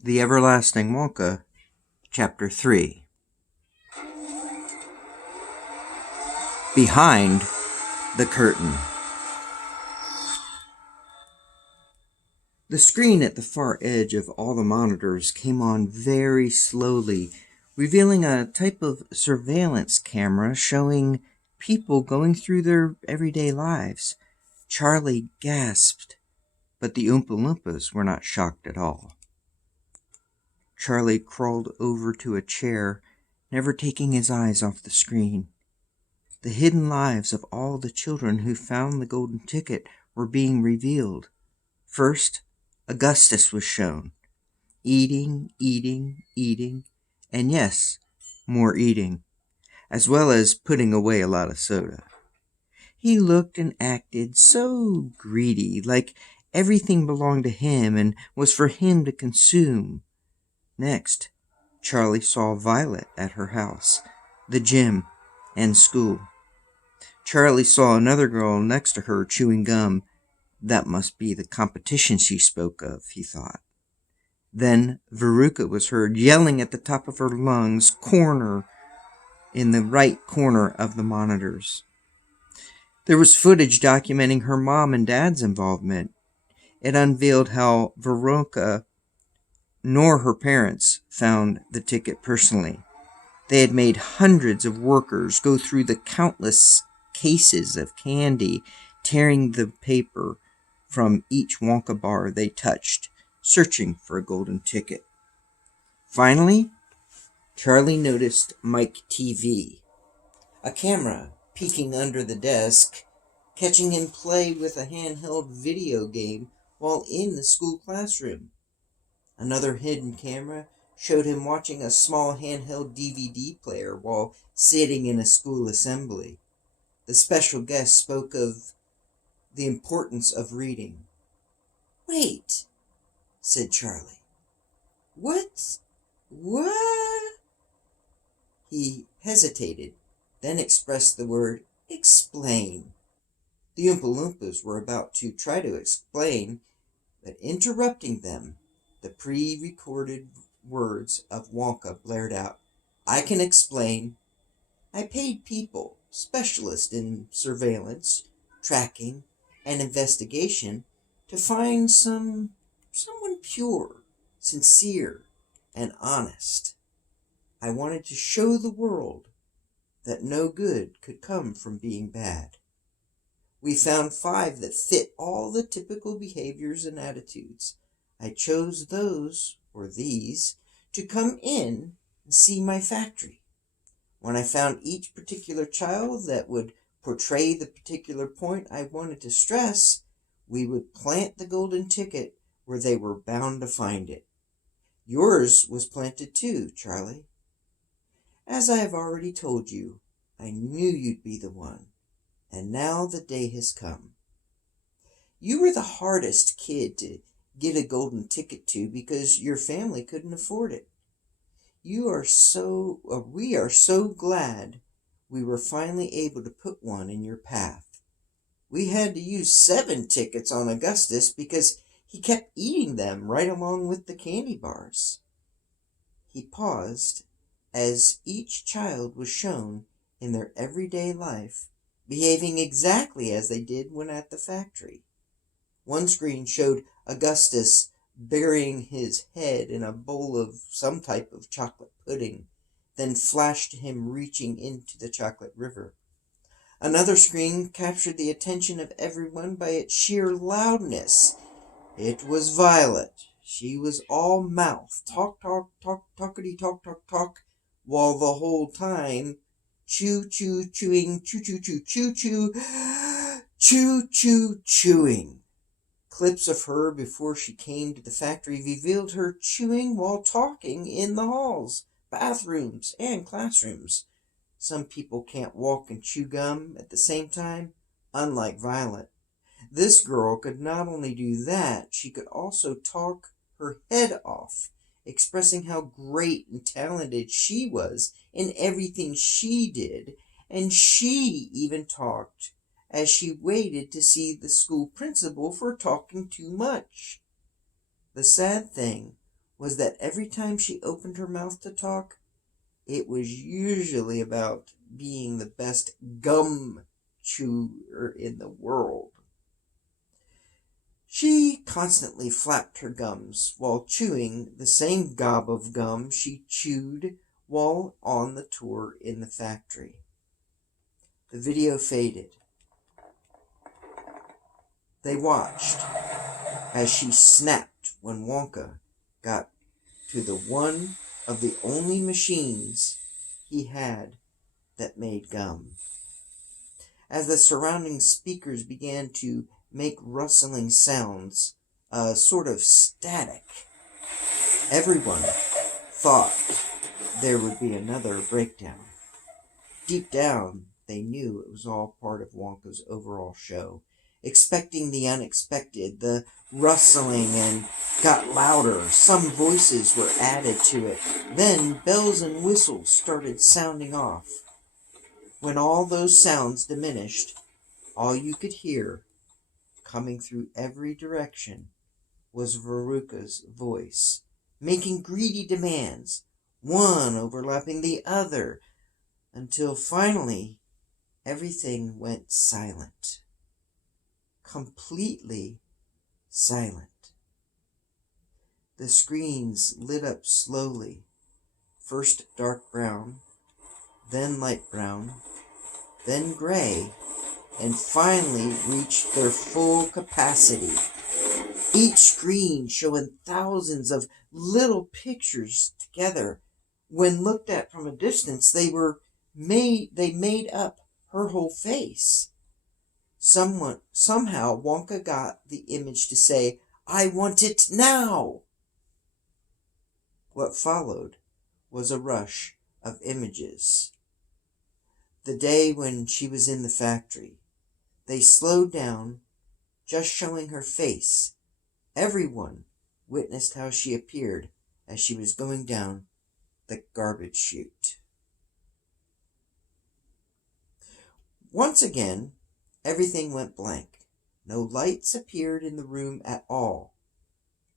The Everlasting Wonka, Chapter 3. Behind the Curtain. The screen at the far edge of all the monitors came on very slowly, revealing a type of surveillance camera showing people going through their everyday lives. Charlie gasped, but the Oompa Loompas were not shocked at all. Charlie crawled over to a chair, never taking his eyes off the screen. The hidden lives of all the children who found the golden ticket were being revealed. First, Augustus was shown, eating, and yes, more eating, as well as putting away a lot of soda. He looked and acted so greedy, like everything belonged to him and was for him to consume. Next, Charlie saw Violet at her house, the gym, and school. Charlie saw another girl next to her chewing gum. That must be the competition she spoke of, he thought. Then Veruca was heard yelling at the top of her lungs, in the right corner of the monitors. There was footage documenting her mom and dad's involvement. It unveiled how Veruca nor her parents found the ticket personally. They had made hundreds of workers go through the countless cases of candy, tearing the paper from each Wonka bar they touched, searching for a golden ticket. Finally, Charlie noticed Mike TV, a camera peeking under the desk, catching him play with a handheld video game while in the school classroom. Another hidden camera showed him watching a small handheld DVD player while sitting in a school assembly. The special guest spoke of the importance of reading. "Wait," said Charlie. What? He hesitated, then expressed the word explain. The Oompa Loompas were about to try to explain, but interrupting them, the pre-recorded words of Wonka blared out. "I can explain. I paid people, specialists in surveillance, tracking, and investigation, to find someone pure, sincere, and honest. I wanted to show the world that no good could come from being bad. We found 5 that fit all the typical behaviors and attitudes. I chose these, to come in and see my factory. When I found each particular child that would portray the particular point I wanted to stress, we would plant the golden ticket where they were bound to find it. Yours was planted too, Charlie. As I have already told you, I knew you'd be the one, and now the day has come. You were the hardest kid to get a golden ticket to because your family couldn't afford it. We are so glad we were finally able to put one in your path. We had to use 7 tickets on Augustus because he kept eating them right along with the candy bars." He paused as each child was shown in their everyday life, behaving exactly as they did when at the factory. One screen showed Augustus burying his head in a bowl of some type of chocolate pudding, then flashed to him reaching into the chocolate river. Another screen captured the attention of everyone by its sheer loudness. It was Violet. She was all mouth, talk, talkity, talk, while the whole time chewing, chewing. Clips of her before she came to the factory revealed her chewing while talking in the halls, bathrooms, and classrooms. Some people can't walk and chew gum at the same time, unlike Violet. This girl could not only do that, she could also talk her head off, expressing how great and talented she was in everything she did, and she even talked as she waited to see the school principal for talking too much. The sad thing was that every time she opened her mouth to talk, it was usually about being the best gum chewer in the world. She constantly flapped her gums while chewing the same gob of gum she chewed while on the tour in the factory. The video faded. They watched as she snapped when Wonka got to the one of the only machines he had that made gum. As the surrounding speakers began to make rustling sounds, a sort of static, everyone thought there would be another breakdown. Deep down, they knew it was all part of Wonka's overall show. Expecting the unexpected, the rustling and got louder. Some voices were added to it. Then bells and whistles started sounding off. When all those sounds diminished, all you could hear, coming through every direction, was Veruca's voice, making greedy demands, one overlapping the other, until finally everything went silent. Completely silent. The screens lit up slowly, first dark brown, then light brown, then gray, and finally reached their full capacity. Each screen showing thousands of little pictures together. When looked at from a distance, they made up her whole face. Somehow Wonka got the image to say, "I want it now!" What followed was a rush of images. The day when she was in the factory, they slowed down, just showing her face. Everyone witnessed how she appeared as she was going down the garbage chute. Once again, everything went blank. No lights appeared in the room at all.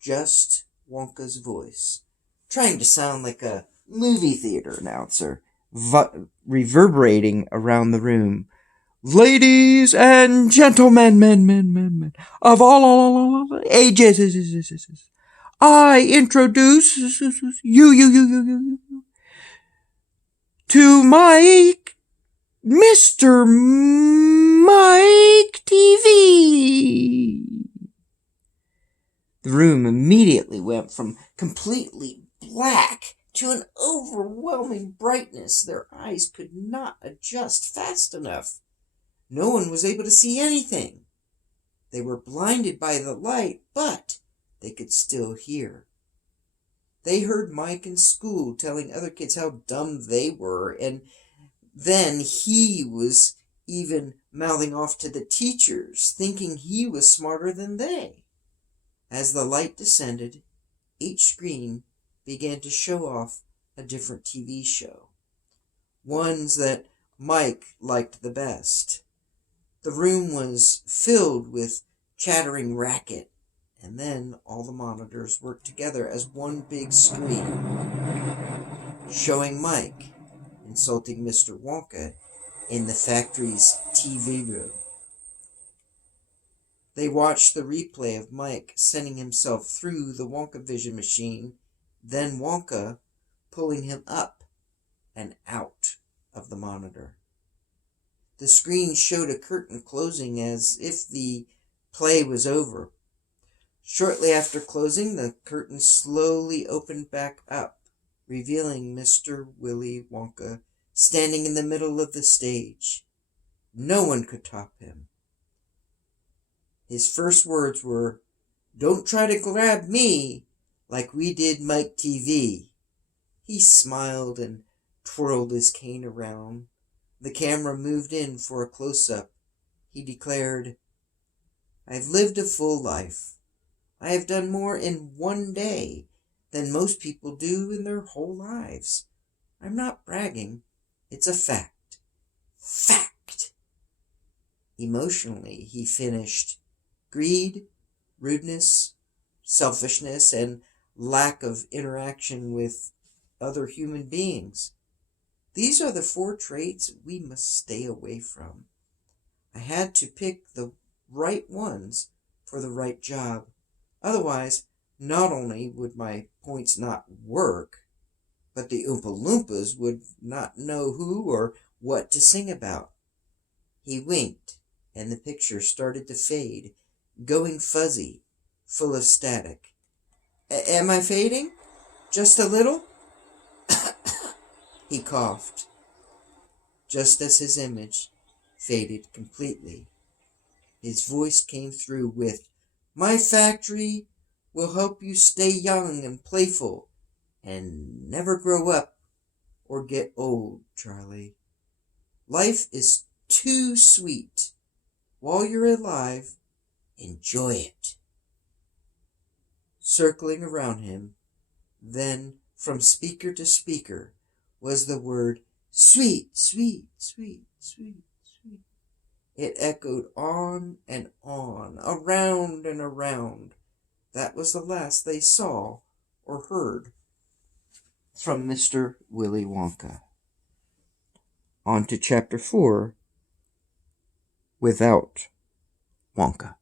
Just Wonka's voice, trying to sound like a movie theater announcer, reverberating around the room. "Ladies and gentlemen, men, of all ages, I introduce you to Mr. Mike TV." The room immediately went from completely black to an overwhelming brightness. Their eyes could not adjust fast enough. No one was able to see anything. They were blinded by the light, but they could still hear. They heard Mike in school telling other kids how dumb they were, and then he was even mouthing off to the teachers, thinking he was smarter than they. As the light descended, each screen began to show off a different TV show, ones that Mike liked the best. The room was filled with chattering racket, and then all the monitors worked together as one big screen, showing Mike insulting Mr. Wonka in the factory's TV room. They watched the replay of Mike sending himself through the Wonka Vision machine, then Wonka pulling him up and out of the monitor. The screen showed a curtain closing as if the play was over. Shortly after closing, the curtain slowly opened back up, revealing Mr. Willy Wonka standing in the middle of the stage. No one could top him. His first words were, "Don't try to grab me like we did Mike TV." He smiled and twirled his cane around. The camera moved in for a close-up. He declared, "I've lived a full life. I have done more in one day than most people do in their whole lives. I'm not bragging. It's a fact. Fact!" Emotionally, he finished, "Greed, rudeness, selfishness, and lack of interaction with other human beings. These are the 4 traits we must stay away from. I had to pick the right ones for the right job. Otherwise, not only would my points not work, but the Oompa Loompas would not know who or what to sing about. He winked, and the picture started to fade, going fuzzy, full of static. Am I fading? Just a little? He coughed, just as his image faded completely. His voice came through with, "My factory will help you stay young and playful and never grow up or get old, Charlie. Life is too sweet. While you're alive, enjoy it." Circling around him, then from speaker to speaker, was the word, "Sweet, sweet, sweet, sweet, sweet." It echoed on and on, around and around. That was the last they saw or heard from Mr. Willy Wonka. On to Chapter 4, Without Wonka.